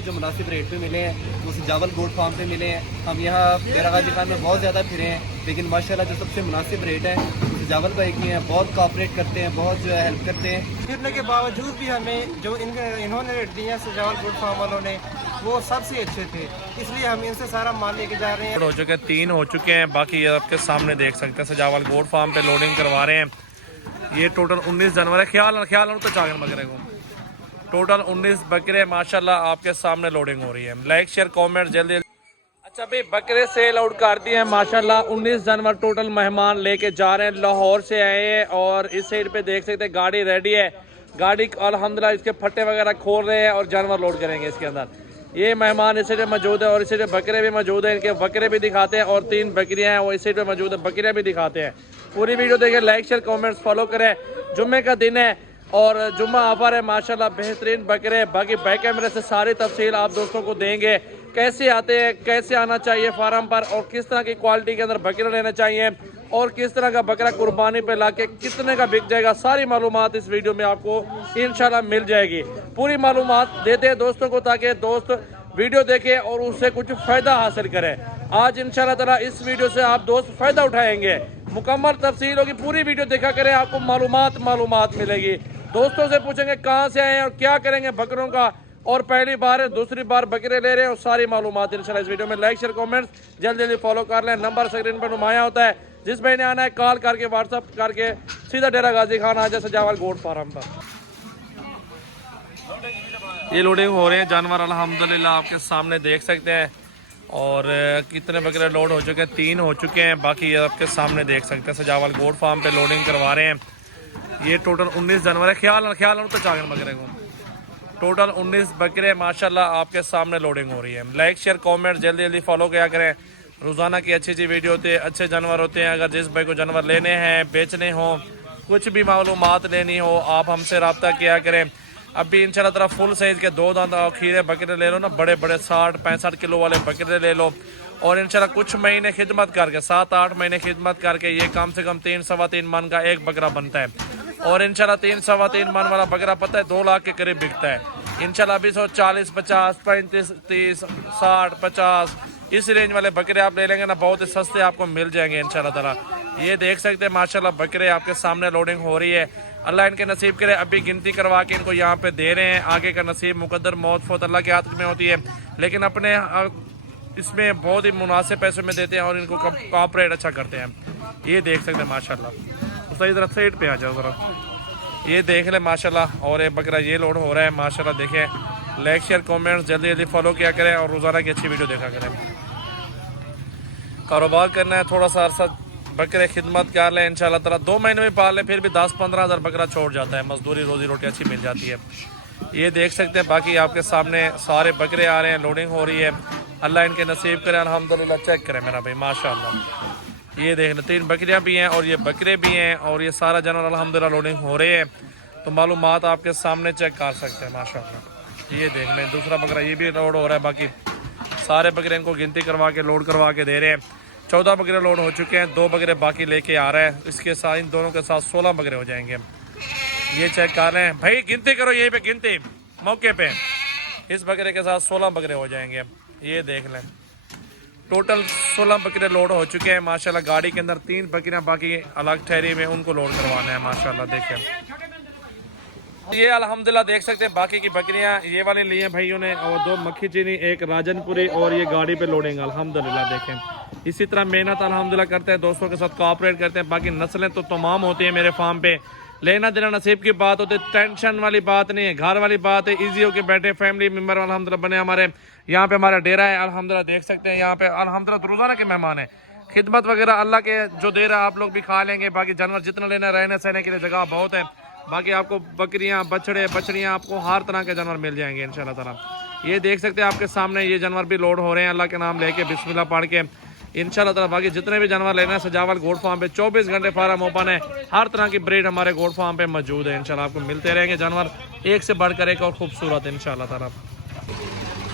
जो मुनासिब रेट पे मिले हैं वो सजावल गोट फार्म पे मिले हैं। हम यहाँ डेरा गाजी खान में बहुत ज़्यादा फिरे हैं, लेकिन माशाल्लाह जो सबसे मुनासिब रेट है वो सजावल भाई की हैं। बहुत कॉपरेट करते हैं, बहुत जो है हेल्प करते हैं। फिरने के बावजूद भी हमें जो इन्होंने रेट दिए सजावल गोट फार्म वालों ने वो सबसे अच्छे थे, इसलिए हम इनसे सारा माल लेके जा रहे हैं। हो चुके हैं, 3 हो चुके हैं, बाकी ये आपके सामने देख सकते हैं सजावल गोट फार्म पे लोडिंग करवा रहे हैं। ये टोटल 19 जानवर है। ख्याल तो चागन बकरे को टोटल 19 बकरे माशाल्लाह आपके सामने लोडिंग हो रही है। लाइक शेयर कमेंट जल्दी। अच्छा भाई बकरे सेल आउट कर दिए हैं माशाल्लाह। 19 जानवर टोटल मेहमान लेके जा रहे हैं, लाहौर से आए हैं। और इस साइड पे देख सकते हैं गाड़ी रेडी है। गाड़ी अल्हम्दुलिल्लाह इसके फट्टे वगैरह खोल रहे हैं और जानवर लोड करेंगे इसके अंदर। ये मेहमान इस साइड पे मौजूद है और इस साइड पे बकरे भी मौजूद है। इनके बकरे भी दिखाते हैं और 3 बकरियां हैं वो इस साइड पे मौजूद है, बकरियां भी दिखाते हैं। पूरी वीडियो देखें, लाइक शेयर कमेंट्स फॉलो करें। जुम्मे का दिन है और जुम्मा ऑफर है माशाल्लाह, बेहतरीन बकरे। बाकी बैक कैमरे से सारी तफसील आप दोस्तों को देंगे, कैसे आते हैं, कैसे आना चाहिए फार्म पर और किस तरह की क्वालिटी के अंदर बकरे लेने चाहिए और किस तरह का बकरा कुर्बानी पे लाके कितने का बिक जाएगा, सारी मालूमात इस वीडियो में आपको इंशाल्लाह मिल जाएगी। पूरी मालूमात देते हैं दोस्तों को ताकि दोस्त वीडियो देखें और उससे कुछ फ़ायदा हासिल करें। आज इंशाल्लाह ताला इस वीडियो से आप दोस्त फ़ायदा उठाएंगे, मुकम्मल तफसील होगी। पूरी वीडियो देखा करें, आपको मालूमात मिलेगी। दोस्तों से पूछेंगे कहाँ से आए हैं और क्या करेंगे बकरों का, और पहली बार है दूसरी बार बकरे ले रहे हैं और सारी मालूमात इंशाल्लाह इस वीडियो में। लाइक शेयर कमेंट्स जल्दी फॉलो कर लें। नंबर स्क्रीन पर नुमाया होता है, जिस भाई ने आना है कॉल करके व्हाट्सअप करके सीधा डेरा गाजी खान आ जाए सजावल गोट फार्म पर। ये लोडिंग हो रहे हैं जानवर अल्हम्दुलिल्लाह आपके सामने देख सकते हैं। और कितने बकरे लोड हो चुके हैं, 3 हो चुके हैं, बाकी ये आपके सामने देख सकते हैं सजावल गोट फार्म पे लोडिंग करवा रहे हैं। ये टोटल 19 जानवर है। ख्याल तो चागन बकरे को टोटल 19 बकरे माशाल्लाह आपके सामने लोडिंग हो रही है। लाइक शेयर कमेंट जल्दी फॉलो किया करें। रोज़ाना की अच्छी वीडियो होती है, अच्छे जानवर होते हैं। अगर जिस भाई को जानवर लेने हैं, बेचने हो, कुछ भी मालूमात लेनी हो, आप हमसे रब्ता किया करें। अभी इंशाल्लाह ताला फुल साइज़ के 2 दांत खीरे बकरे ले लो ना, बड़े 60-65 किलो वाले बकरे ले लो। और इंशाल्लाह कुछ महीने खिदमत करके 7-8 महीने खिदमत करके ये कम से कम 3-3.25 मन का एक बकरा बनता है। और इंशाल्लाह 3-3.25 मन वाला बकरा पता है 2 लाख के करीब बिकता है। इंशाल्लाह 40, 50, 35, 30, 60, 50 इस रेंज वाले बकरे आप ले लेंगे ना, बहुत ही सस्ते आपको मिल जाएंगे इंशाल्लाह ताला। ये देख सकते हैं माशाल्लाह बकरे आपके सामने लोडिंग हो रही है। अल्लाह इनके नसीब करे, अभी गिनती करवा के इनको यहाँ पे दे रहे हैं। आगे का नसीब मुकद्दर मौत फोत अल्लाह के हाथ में होती है, लेकिन अपने इसमें बहुत ही मुनासिब पैसे में देते हैं और इनको कॉपरेट अच्छा करते हैं। ये देख सकते हैं माशाल्लाह। सही तरह साइड पे आ जाओ ज़रा, ये देख ले माशाल्लाह। और ये बकरा ये लोड हो रहा है माशाल्लाह। देखें, लाइक शेयर कमेंट्स जल्दी फॉलो किया करें और रोज़ाना की अच्छी वीडियो देखा करें। कारोबार करना है, थोड़ा सा अरसा बकरे खिदमत कर लें इंशाल्लाह ताला। 2 महीने में पाल लें, फिर भी 10-15 हज़ार बकरा छोड़ जाता है। मजदूरी रोजी रोटी अच्छी मिल जाती है। ये देख सकते हैं, बाकी आपके सामने सारे बकरे आ रहे हैं, लोडिंग हो रही है। अल्लाह इनके नसीब करें अल्हम्दुलिल्लाह। चेक करें मेरा भाई माशाल्लाह, ये देख लें 3 बकरियाँ भी हैं और ये बकरे भी हैं और ये सारा जानवर अल्हम्दुलिल्लाह लोडिंग हो रहे हैं। तो मालूमात आपके सामने चेक कर सकते हैं माशाल्लाह। ये देख लें दूसरा बकरा ये भी लोड हो रहा है। बाकी सारे बकरे इनको गिनती करवा के लोड करवा के दे रहे हैं। 14 बकरे लोड हो चुके हैं, 2 बकरे बाकी लेके आ रहे हैं। इसके साथ इन दोनों के साथ 16 बकरे हो जाएंगे। ये चेक कर रहे हैं भाई, गिनती करो यहीं पे, गिनती मौके पे। इस बकरे के साथ 16 बकरे हो जाएंगे। ये देख लें टोटल 16 बकरे लोड हो चुके हैं माशाल्लाह। गाड़ी के अंदर 3 बकरियां बाकी अलग ठहरी में, उनको लोड करवाना है माशाल्लाह। देखें ये अल्हम्दुलिल्लाह देख सकते हैं बाकी की बकरियां ये वाले लिए भाइयों ने, और 2 मक्खी चीनी, 1 राजनपुरी और ये गाड़ी पे लोडिंग अल्हम्दुलिल्लाह। देखें इसी तरह मेहनत अल्हम्दुलिल्लाह करते हैं, दोस्तों के साथ कोऑपरेट करते हैं। बाकी नस्लें तो तमाम होती हैं मेरे फार्म पे, लेना देना नसीब की बात होती है, टेंशन वाली बात नहीं है, घर वाली बात है। ईजी होके बैठे फैमिली मेम्बर अल्हम्दुलिल्लाह बने हमारे यहाँ पे। हमारा डेरा है अल्हम्दुलिल्लाह, देख सकते हैं यहाँ पे अल्हम्दुलिल्लाह रोज़ाना के मेहमान है। खिदमत वगैरह अल्लाह के जो दे रहा है आप लोग भी खा लेंगे। बाकी जानवर जितना लेना, रहने सहने के लिए जगह बहुत है। बाकी आपको बकरियाँ, बछड़े, बछड़ियाँ, आपको हर तरह के जानवर मिल जाएंगे इंशाल्लाह ताला। ये देख सकते हैं आपके सामने ये जानवर भी लोड हो रहे हैं अल्लाह के नाम लेके, बिस्मिल्लाह पढ़ के इंशाल्लाह ताला। बाकी जितने भी जानवर लेना है सजावल गोट फार्म पे 24 घंटे फार्म ओपन है। हर तरह की ब्रीड हमारे गोट फार्म पे मौजूद है इंशाल्लाह। आपको मिलते रहेंगे जानवर एक से बढ़कर एक और खूबसूरत इंशाल्लाह ताला।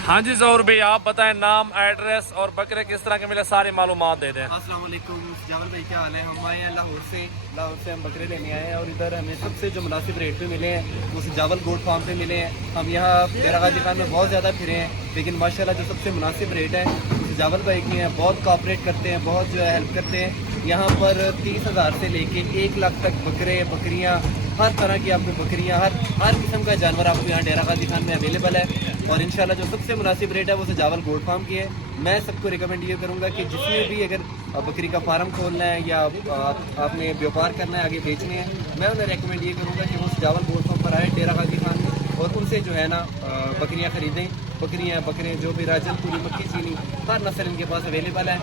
हाँ जी ज़हूर भाई, आप बताएं नाम, एड्रेस और बकरे किस तरह के मिले, सारी मालूमात दे दें। अस्सलाम वालेकुम जावल भाई, क्या हाल है? हम आए हैं लाहौर से हम बकरे लेने आए हैं और इधर हमें सबसे जो मुनासिब रेट पे मिले हैं वो जावल गोट फार्म पे मिले हैं। हम यहाँ डेरा गाजी खान में बहुत ज़्यादा फिरे हैं, लेकिन माशाल्लाह जो सबसे मुनासिब रेट है वो जावल भाई की हैं। बहुत कोऑपरेट करते हैं, बहुत जो है हेल्प करते हैं। यहाँ पर 30,000 से लेके 1 लाख तक बकरे, बकरियाँ, हर तरह की आपको बकरियाँ, हर किस्म का जानवर आपको यहाँ डेरा गाजी खान में अवेलेबल है। और इंशाल्लाह जो सबसे मुनासिब रेट है वो जावल गोट फार्म की है। मैं सबको रिकमेंड ये करूँगा कि जिसने भी अगर बकरी का फार्म खोलना है या आपने व्यापार करना है, आगे बेचने हैं, मैं उन्हें रिकमेंड ये करूँगा कि वो जावल गोट फार्म पर आए डेरा गाजी खान में और उनसे जो है ना बकरियाँ ख़रीदें। बकरियाँ, बकरे जो भी राजनपुरी, मक्खी चीनी, हर नस्ल इनके पास अवेलेबल है।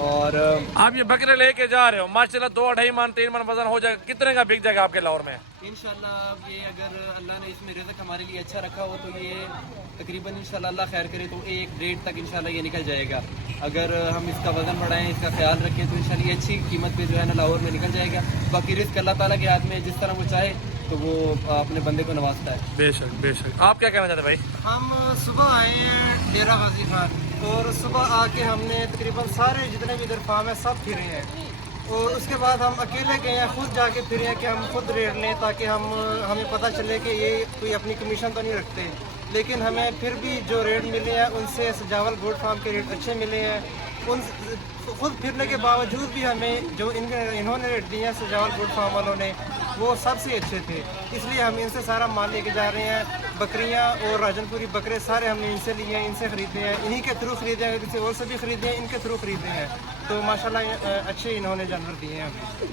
और आप ये बकरे लेके जा रहे हो, माशाल्लाह 2-2.5 मन 3 मन वजन हो जाएगा, कितने का बिक जाएगा आपके लाहौर में? इंशाल्लाह ये अगर अल्लाह ने इसमें रिज़्क़ हमारे लिए अच्छा रखा हो तो ये तकरीबन इंशाल्लाह अल्लाह खैर करे तो 1-1.5 तक इंशाल्लाह ये निकल जाएगा। अगर हम इसका वज़न बढ़ाएं, इसका ख्याल रखें तो इंशाल्लाह ये अच्छी कीमत पे जो है ना लाहौर में निकल जाएगा। बाकी रिज़्क़ अल्लाह ताला के हाथ में, जिस तरह वो चाहे तो वो अपने बंदे को नवाजता है। बेशक बेशक। आप क्या कहना चाहते भाई? हम सुबह आए हैं डेरा गाजी खान और सुबह आके हमने तकरीबन सारे जितने भी इधर फार्म है सब फिरे हैं और उसके बाद हम अकेले गए हैं, खुद जाके फिरे हैं कि हम खुद रेट लें ताकि हमें पता चले कि ये कोई अपनी कमीशन तो नहीं रखते। लेकिन हमें फिर भी जो रेट मिले हैं उनसे जावल गोट फार्म के रेट अच्छे मिले हैं। उन खुद फिरने के बावजूद भी हमें जो इन्होंने रेट दिए हैं जावल गोट फार्म वालों ने वो सबसे अच्छे थे, इसलिए हम इनसे सारा माल लेके जा रहे हैं। बकरियां और राजनपुरी बकरे सारे हमने इनसे लिए हैं, इनसे ख़रीदे हैं, इन्हीं के थ्रू ख़रीदे हैं, किसी और से भी ख़रीदे हैं, इनके थ्रू ख़रीदे हैं। तो माशाल्लाह अच्छे इन्होंने जानवर दिए हैं।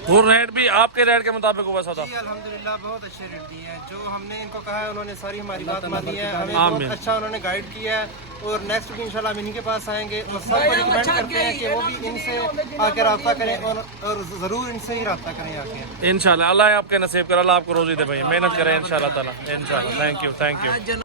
वो रेट भी आपके रेट के मुताबिक हुआ सौदा? जी अल्हम्दुलिल्लाह बहुत अच्छे रेट दिए हैं। जो हमने इनको कहा है उन्होंने सारी हमारी बात मानी है, हमें बहुत अच्छा उन्होंने गाइड किया है और नेक्स्ट भी इंशाल्लाह हम इन्हीं के पास आएंगे और सबको रिकमेंड करते हैं कि वो भी इनसे आके रब्ता करें और ज़रूर इनसे ही रब्ता करें आके। इंशाल्लाह अल्लाह आपके नसीब कर, अल्लाह आपको रोजी दे भाई, मेहनत करें इंशाल्लाह ताला, इंशाल्लाह। Thank you.